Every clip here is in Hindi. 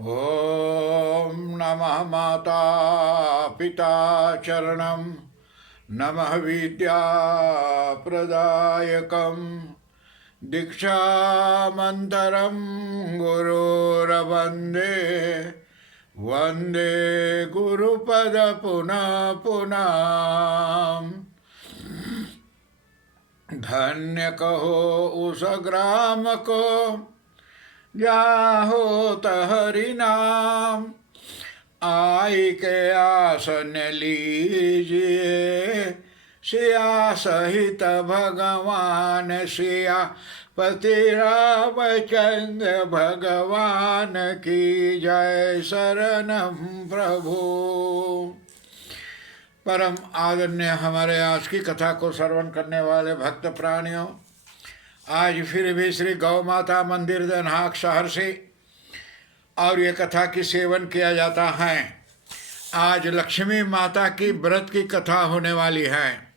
ॐ नमः माता पिता चरणं नमः विद्याप्रदायकं दीक्षामन्तरं गुरुर्वन्दे वन्दे गुरुपद पुनः पुनः। धन्य कहो उस ग्राम को जाहो हरि नाम, आई के आसन लीजिए सिया सहित भगवान सिया पति रामचंद्र भगवान की जय। शरणम प्रभु। परम आदरणीय हमारे आज की कथा को श्रवण करने वाले भक्त प्राणियों, आज फिर भी श्री गौ माता मंदिर दनहाक शहर से और ये कथा की सेवन किया जाता है। आज लक्ष्मी माता की व्रत की कथा होने वाली है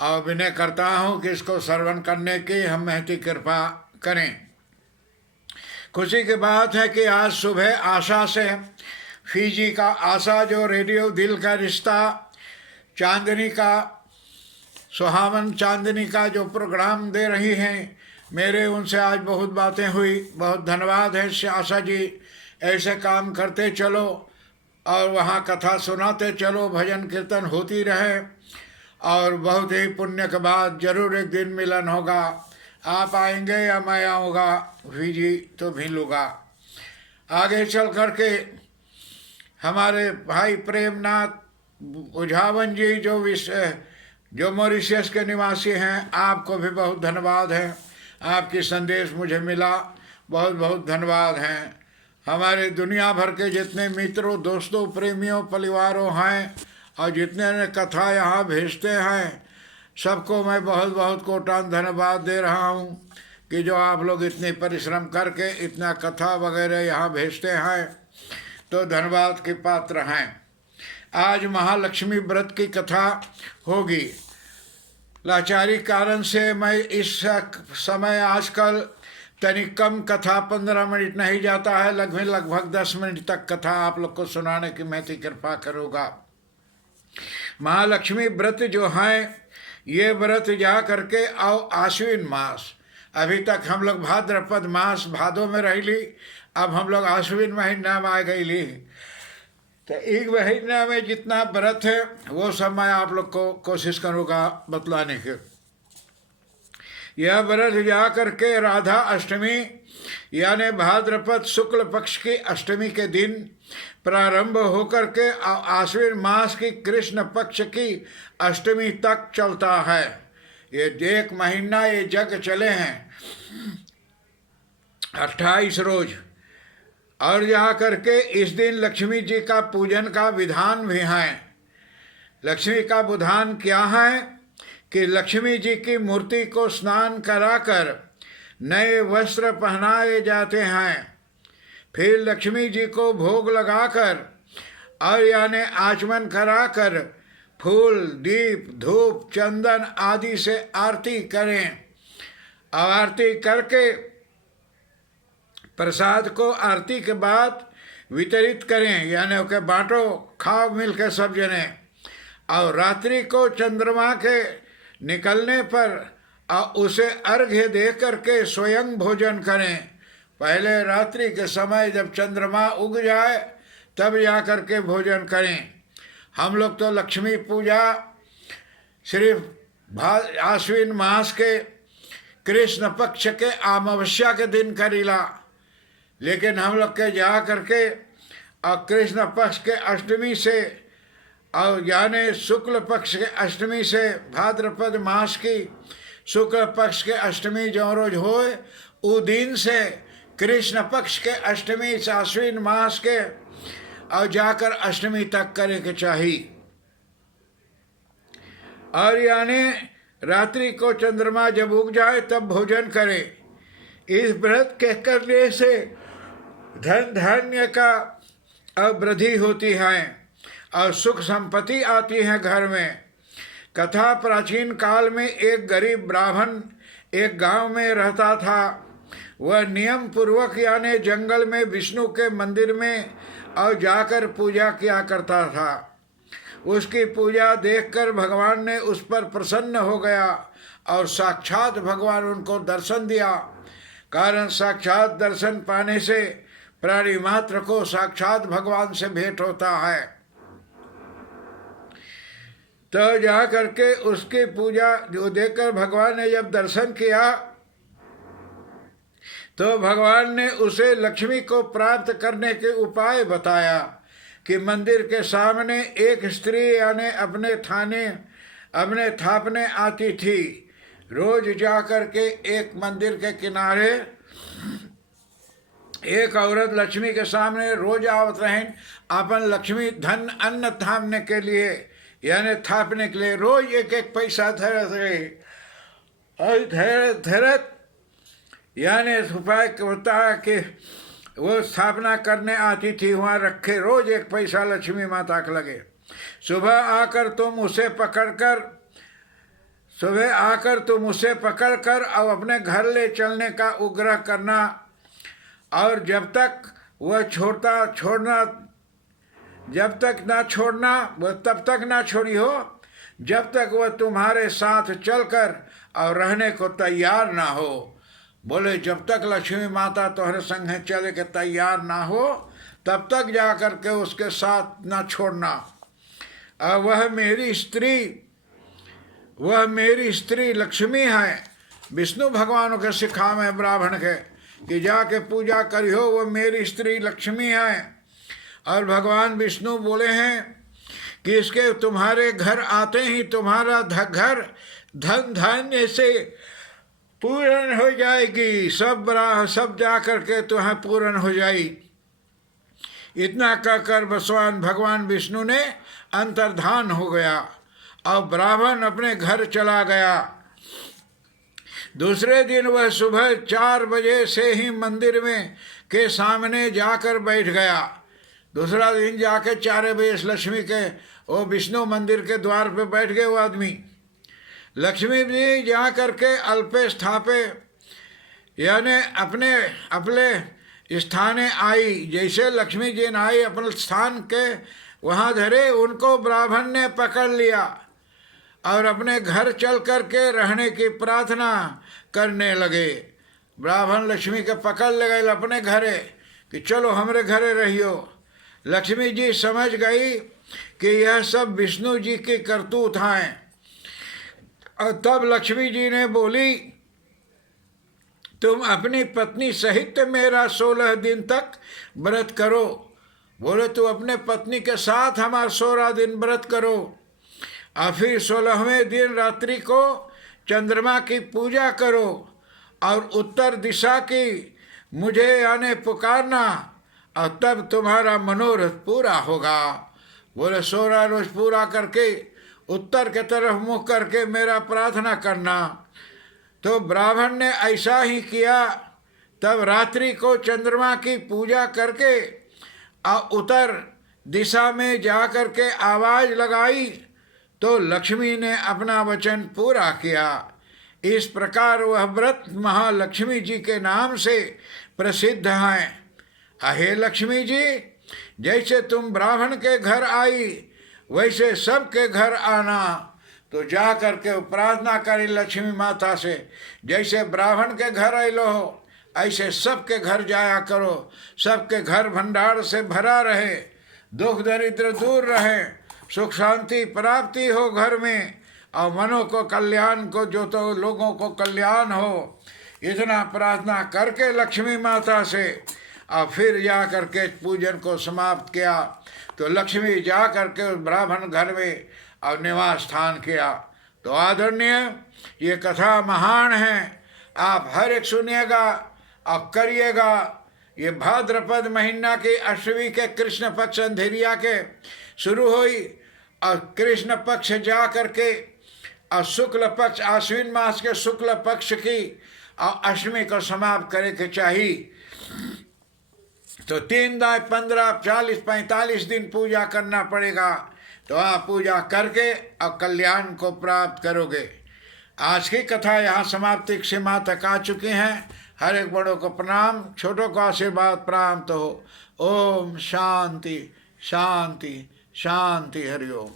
और विनय करता हूँ कि इसको श्रवण करने की हम महती कृपा करें। खुशी की बात है कि आज सुबह आशा से फीजी का आशा जो रेडियो दिल का रिश्ता चांदनी का सुहावन चांदनी का जो प्रोग्राम दे रही हैं, मेरे उनसे आज बहुत बातें हुई। बहुत धन्यवाद है आशा जी। ऐसे काम करते चलो और वहाँ कथा सुनाते चलो, भजन कीर्तन होती रहे और बहुत ही पुण्य के बाद जरूर एक दिन मिलन होगा। आप आएंगे या मैं आऊँगा, फीजी तो भी लूँगा। आगे चल करके हमारे भाई प्रेमनाथ उझावन जी जो मॉरिशस के निवासी हैं, आपको भी बहुत धन्यवाद है। आपकी संदेश मुझे मिला, बहुत बहुत धन्यवाद हैं। हमारे दुनिया भर के जितने मित्रों दोस्तों प्रेमियों परिवारों हैं और जितने ने कथा यहाँ भेजते हैं, सबको मैं बहुत बहुत कोटान धन्यवाद दे रहा हूँ कि जो आप लोग इतने परिश्रम करके इतना कथा वगैरह यहाँ भेजते हैं, तो धन्यवाद के पात्र हैं। आज महालक्ष्मी व्रत की कथा होगी। लाचारी कारण से मैं इस समय आजकल तनिक कम कथा 15 मिनट नहीं जाता है, लगभग 10 मिनट तक कथा आप लोग को सुनाने की मैं कृपा करूँगा। महालक्ष्मी व्रत जो है, ये व्रत जा करके और आश्विन मास, अभी तक हम लोग भाद्रपद मास भादों में रह ली, अब हम लोग आश्विन महीना में आ गई ली। तो एक महीना में जितना व्रत है वो सब मैं आप लोग को कोशिश करूँगा बतलाने के। यह व्रत जा करके राधा अष्टमी यानी भाद्रपद शुक्ल पक्ष की अष्टमी के दिन प्रारंभ होकर के आश्विन मास की कृष्ण पक्ष की अष्टमी तक चलता है। ये एक महीना ये जग चले हैं 28 रोज। और जा करके इस दिन लक्ष्मी जी का पूजन का विधान भी है। लक्ष्मी का विधान क्या है कि लक्ष्मी जी की मूर्ति को स्नान कराकर नए वस्त्र पहनाए जाते हैं। फिर लक्ष्मी जी को भोग लगाकर और यानी आचमन कराकर फूल दीप धूप चंदन आदि से आरती करें और आरती करके प्रसाद को आरती के बाद वितरित करें, यानी ओके बांटो, खाओ मिल के सब जने। और रात्रि को चंद्रमा के निकलने पर उसे अर्घ्य दे करके स्वयं भोजन करें। पहले रात्रि के समय जब चंद्रमा उग जाए तब जा करके भोजन करें। हम लोग तो लक्ष्मी पूजा सिर्फ आश्विन मास के कृष्ण पक्ष के अमावस्या के दिन करीला, लेकिन हम लोग के जा करके और कृष्ण पक्ष के अष्टमी से और यानी शुक्ल पक्ष के अष्टमी से भाद्रपद मास की शुक्ल पक्ष के अष्टमी जो रोज होए उ दिन से कृष्ण पक्ष के अष्टमी से आश्विन मास के और जाकर अष्टमी तक करे के चाहिए। और यानी रात्रि को चंद्रमा जब उग जाए तब भोजन करे। इस व्रत के करने से धन धान्य का वृद्धि होती है और सुख संपत्ति आती है घर में। कथा प्राचीन काल में एक गरीब ब्राह्मण एक गांव में रहता था वह नियम पूर्वक यानी जंगल में विष्णु के मंदिर में और जाकर पूजा किया करता था। उसकी पूजा देखकर भगवान ने उस पर प्रसन्न हो गया और साक्षात भगवान उनको दर्शन दिया। कारण साक्षात दर्शन पाने से प्राणी मात्र को साक्षात भगवान से भेंट होता है। तो जा करके उसकी पूजा जो देखकर भगवान ने जब दर्शन किया तो भगवान ने उसे लक्ष्मी को प्राप्त करने के उपाय बताया कि मंदिर के सामने एक स्त्री यानी अपने थापने आती थी। रोज जाकर के एक मंदिर के किनारे एक औरत लक्ष्मी के सामने रोज आवत रहें अपन लक्ष्मी धन अन्न थामने के लिए यानी थापने के लिए रोज एक एक पैसा धरत रहे और धरत यानी उपाय होता है कि वो स्थापना करने आती थी, वहाँ रखे रोज एक पैसा लक्ष्मी माता के लगे। सुबह आकर तुम उसे पकड़कर और अपने घर ले चलने का उग्रह करना और जब तक तब तक ना छोड़ी हो जब तक वह तुम्हारे साथ चलकर और रहने को तैयार ना हो। बोले जब तक लक्ष्मी माता तुम्हारे संग चले के तैयार ना हो तब तक जा कर के उसके साथ ना छोड़ना। वह मेरी स्त्री लक्ष्मी है। विष्णु भगवान के सिखा में ब्राह्मण के कि जाके पूजा करियो, वो मेरी स्त्री लक्ष्मी है। और भगवान विष्णु बोले हैं कि इसके तुम्हारे घर आते ही तुम्हारा घर धन धान्य से पूर्ण हो जाएगी, सब जा करके तुम्हें पूर्ण हो जाई। इतना कहकर भगवान विष्णु ने अंतर्धान हो गया और ब्राह्मण अपने घर चला गया। दूसरे दिन वह सुबह 4 बजे से ही मंदिर में के सामने जाकर बैठ गया। दूसरा दिन जाके 4 बजे लक्ष्मी के वो विष्णु मंदिर के द्वार पे बैठ गए वो आदमी। लक्ष्मी जी जा करके अल्पे स्थापे यानी अपने स्थाने आई। जैसे लक्ष्मी जी ने आई अपने स्थान के वहाँ धरे, उनको ब्राह्मण ने पकड़ लिया और अपने घर चल करके रहने की प्रार्थना करने लगे। ब्राह्मण लक्ष्मी के पकड़ ले गए अपने घरे कि चलो हमारे घरे रहियो। लक्ष्मी जी समझ गई कि यह सब विष्णु जी की करतूत हैं। और तब लक्ष्मी जी ने बोली तुम अपनी पत्नी सहित मेरा 16 दिन तक व्रत करो। बोले तू अपने पत्नी के साथ हमारा 16 दिन व्रत करो और फिर 16वें दिन रात्रि को चंद्रमा की पूजा करो और उत्तर दिशा की मुझे यानी पुकारना और तब तुम्हारा मनोरथ पूरा होगा। बोले 16 रोज पूरा करके उत्तर के तरफ मुख करके मेरा प्रार्थना करना। तो ब्राह्मण ने ऐसा ही किया। तब रात्रि को चंद्रमा की पूजा करके उत्तर दिशा में जा करके आवाज लगाई तो लक्ष्मी ने अपना वचन पूरा किया। इस प्रकार वह व्रत महालक्ष्मी जी के नाम से प्रसिद्ध हैं। अहे लक्ष्मी जी, जैसे तुम ब्राह्मण के घर आई वैसे सबके घर आना। तो जा करके प्रार्थना करी लक्ष्मी माता से, जैसे ब्राह्मण के घर आइलो हो ऐसे सबके घर जाया करो। सबके घर भंडार से भरा रहे, दुख दरिद्र दूर रहे, सुख शांति प्राप्ति हो घर में और मनों को कल्याण को जो तो लोगों को कल्याण हो। इतना प्रार्थना करके लक्ष्मी माता से और फिर जा करके पूजन को समाप्त किया। तो लक्ष्मी जा करके उस ब्राह्मण घर में और निवास स्थान किया। तो आदरणीय ये कथा महान है, आप हर एक सुनिएगा और करिएगा। ये भाद्रपद महीना की अष्टमी के कृष्ण पक्ष अंधेरिया के शुरू हुई और कृष्ण पक्ष जा करके और शुक्ल पक्ष आश्विन मास के शुक्ल पक्ष की और अष्टमी को समाप्त करे के चाहिए। तो 3 दाय 15 40 45 दिन पूजा करना पड़ेगा। तो आप पूजा करके और कल्याण को प्राप्त करोगे। आज की कथा यहाँ समाप्ति के सीमा तक आ चुकी हैं। हर एक बड़ों को प्रणाम, छोटों को आशीर्वाद प्राप्त हो। ओम शांति शांति शांति। हरिओम।